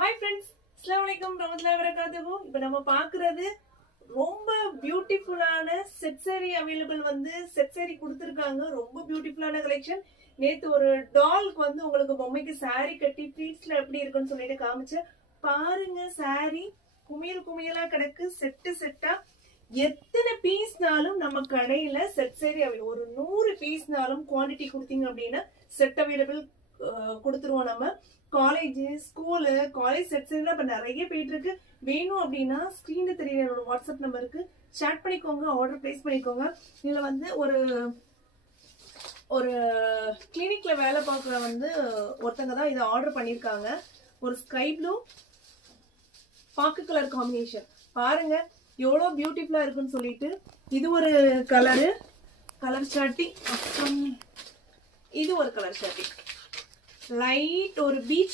Hi friends, அஸ்ஸலாமு அலைக்கும் வரஹ்மத்துல்லாஹி வபரகாத்துஹு. இப்போ நம்ம பார்க்குறது ரொம்ப பியூட்டிஃபுல்லான set sorry available. Set sorry கொடுத்துருக்காங்க. ரொம்ப பியூட்டிஃபுல்லான கலெக்ஷன். நேற்று ஒரு டால்க்கு உங்களுக்கு பொம்மைக்கு சாரி கட்டி ப்ளீட்ஸ்ல எப்படி இருக்குன்னு சொல்லிட்டு காமிச்சேன். பாருங்க, சாரி குமியல் குமியலா கிடக்கு, செட்டு செட்டா. எத்தனை பீஸ்னாலும் நம்ம கடையில செட் சாரி ஒரு 100 பீஸ்னாலும் குவான்டிட்டி கொடுத்தீங்க அப்படின்னா செட் அவைலபிள் கொடுத்துருவோம். நம்ம காலேஜ், ஸ்கூலு, காலேஜ் செட்ஸ் எல்லாம் இப்ப நிறைய போயிட்டு இருக்கு. வேணும் அப்படின்னா ஸ்கிரீன்ல தெரியற என்னோட வாட்ஸ்அப் நம்பருக்கு சேட் பண்ணிக்கோங்க, ஆர்டர் பிளேஸ் பண்ணிக்கோங்க. இதுல ஒரு கிளினிக்ல வேலை பார்க்குற ஒருத்தங்க தான் இதை ஆர்டர் பண்ணிருக்காங்க. ஒரு ஸ்கை ப்ளூ பாக்கு கலர் காம்பினேஷன் பாருங்க எவ்வளவு பியூட்டிஃபுல்லா இருக்குன்னு சொல்லிட்டு. இது ஒரு கலர் சாட்டி. இது ஒரு கலர் சாட்டி, லைட் ஒரு பீச்